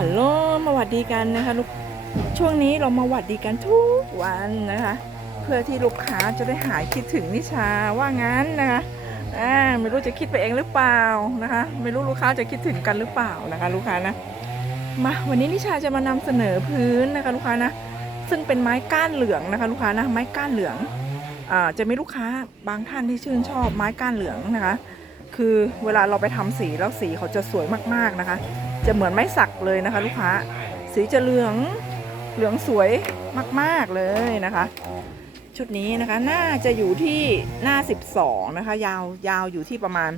ฮัลโหลมาหวัดดีกันนะคะลูกช่วงนี้เรามาหวัดดีกันทุกวันนะคะ เพื่อที่ลูกค้าจะได้หายคิดถึงนิชาว่างั้นนะคะอ่าไม่รู้จะคิดไปเองหรือเปล่านะคะ ไม่รู้ลูกค้าจะคิดถึงกันหรือเปล่านะคะ ลูกค้านะมาวันนี้นิชาจะมานำเสนอพื้นนะคะ ลูกค้านะซึ่งเป็นไม้ก้านเหลืองนะคะ ลูกค้านะไม้ก้านเหลืองอ่าจะมีลูกค้าบางท่านที่ชื่นชอบไม้ก้านเหลืองนะคะ คือเวลาเราไปทำสีแล้วสีเขาจะสวยมากๆนะคะ จะเหมือนไม้สักเลยนะคะ ลูกค้า สีจะเหลืองเหลืองสวยมากๆเลยนะคะ ชุดนี้นะคะน่าจะอยู่ที่หน้า 12 นะคะ ยาวยาวอยู่ที่ประมาณ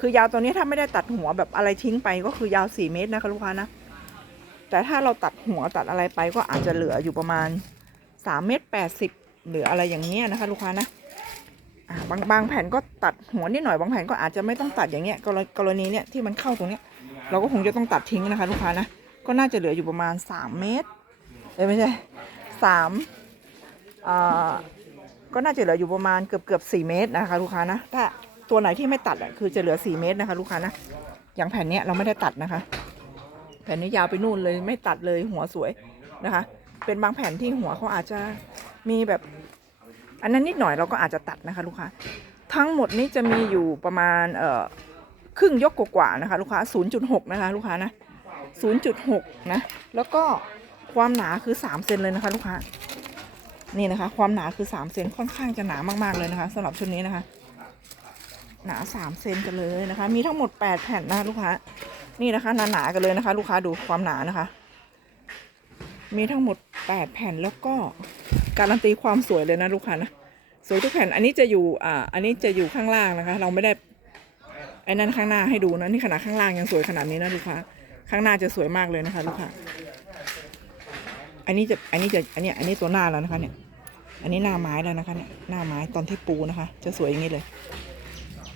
คือยาวตัวนี้ถ้าไม่ได้ตัดหัวแบบอะไรทิ้งไปก็คือยาว 4 เมตรนะคะลูกค้านะแต่ถ้าเราตัดหัวตัดอะไรไปก็อาจจะเหลืออยู่ประมาณ3เมตร80หลืออะไรอย่างเงี้ยนะคะ ลูกค้านะบางบางแผ่นก็ตัดหัวนิดหน่อยบางแผ่นก็อาจจะไม่ต้องตัดอย่างเงี้ยกรณีเนี้ยที่มันเข้าตรงเนี้ย เราก็คงจะต้องตัดทิ้งนะคะ ลูกค้านะก็น่าจะเหลืออยู่ประมาณ 3 เมตรเอ้ไม่ใช่สามอ่าก็น่าจะเหลืออยู่ประมาณเกือบเกือบสี่เมตรนะคะ ลูกค้านะถ้าตัวไหนที่ไม่ตัดอะคือจะเหลือ 4 เมตรนะคะ ลูกค้านะอย่างแผ่นนี้เราไม่ได้ตัดนะคะ แผ่นนี้ยาวไปนู่นเลยไม่ตัดเลยหัวสวยนะคะ เป็นบางแผ่นที่หัวเขาอาจจะมีแบบ อันนั้นนิดหน่อยเราก็อาจจะตัดนะคะ ลูกค้าทั้งหมดนี้จะมีอยู่ประมาณเอ่อ ครึ่งยกกว่าๆนะคะ ลูกค้า 0.6 นะคะ ลูกค้านะ 0.6 นะ แล้วก็ความหนาคือ3เซนเลยนะคะ ลูกค้า นี่นะคะ ความหนาคือ3เซนค่อนข้างจะหนามากๆเลยนะคะสำหรับชุดนี้นะคะ หนา3เซนกันเลยนะคะ มีทั้งหมด 8 แผ่นนะคะ ลูกค้า นี่นะคะหนาๆกันเลยนะคะ ลูกค้าดูความหนานะคะ มีทั้งหมด 8 แผ่นแล้วก็การันตีความสวยเลยนะลูกค้านะสวยทุกแผ่น อันนี้จะอยู่ อ่า อันนี้จะอยู่ข้างล่างนะคะ เราไม่ได้ ไอ้นั่นข้างหน้าให้ดูนะนี่ขนาดข้างล่างยังสวยขนาดนี้นะลูกค้าข้างหน้าจะสวยมากเลยนะคะลูกค้าอันนี้จะอันนี้จะอันเนี้ยอันนี้ตัวหน้าแล้วนะคะ เนี่ย อันนี้หน้าไม้แล้วนะคะเนี่ยหน้าไม้ตอนที่ปูนะคะ จะสวยอย่างนี้เลย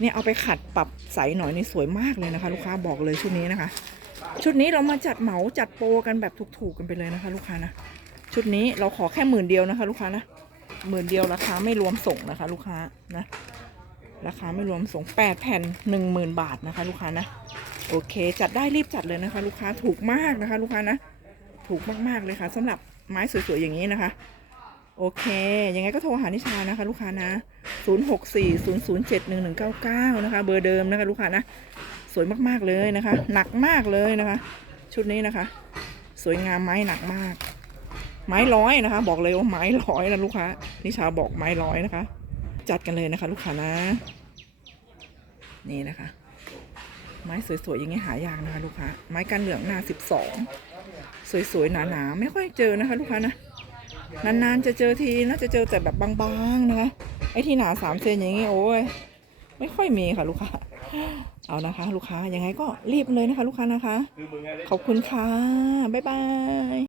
เนี่ยเอาไปขัดปรับใสหน่อยนี่สวยมากเลยนะคะ ลูกค้าบอกเลยชุดนี้นะคะ ชุดนี้เรามาจัดเหมาจัดโปรกันแบบถูกๆกันไปเลยนะคะ ลูกค้านะชุดนี้เราขอแค่หมื่นเดียวนะคะ ลูกค้านะหมื่นเดียวราคาไม่รวมส่งนะคะ ลูกค้านะ ราคาไม่รวมส่ง8แผ่น10,000บาทนะคะ ลูกค้านะ โอเค จัดได้รีบจัดเลยนะคะ ลูกค้าถูกมากนะคะ ลูกค้านะ ถูกมากๆเลยค่ะสำหรับไม้สวยๆอย่างนี้นะคะ โอเค ยังไงก็โทรหานิชานะคะ ลูกค้านะ0640071199นะคะ เบอร์เดิมนะคะ ลูกค้านะ สวยมากๆเลยนะคะ หนักมากเลยนะคะ ชุดนี้นะคะ สวยงามไม้หนักมาก ไม้ร้อยนะคะ บอกเลยว่าไม้ร้อยนะลูกค้านิชาบอกไม้ร้อยนะคะ จัดกันเลยนะคะ ลูกค้านะ นี่นะคะ ไม้สวยๆอย่างนี้หายากนะคะ ลูกค้า ไม้กันเหลืองหน้าสิบสองสวยๆหนาๆไม่ค่อยเจอนะคะ ลูกค้านะนานๆจะเจอทีน่าจะเจอแต่แบบบางๆนะคะไอ้ที่หนาสามเซนอย่างนี้โอ้ยไม่ค่อยมีค่ะ ลูกค้า เอานะคะ ลูกค้ายังไงก็รีบเลยนะคะ ลูกค้านะคะ ขอบคุณค่ะ บ๊ายบาย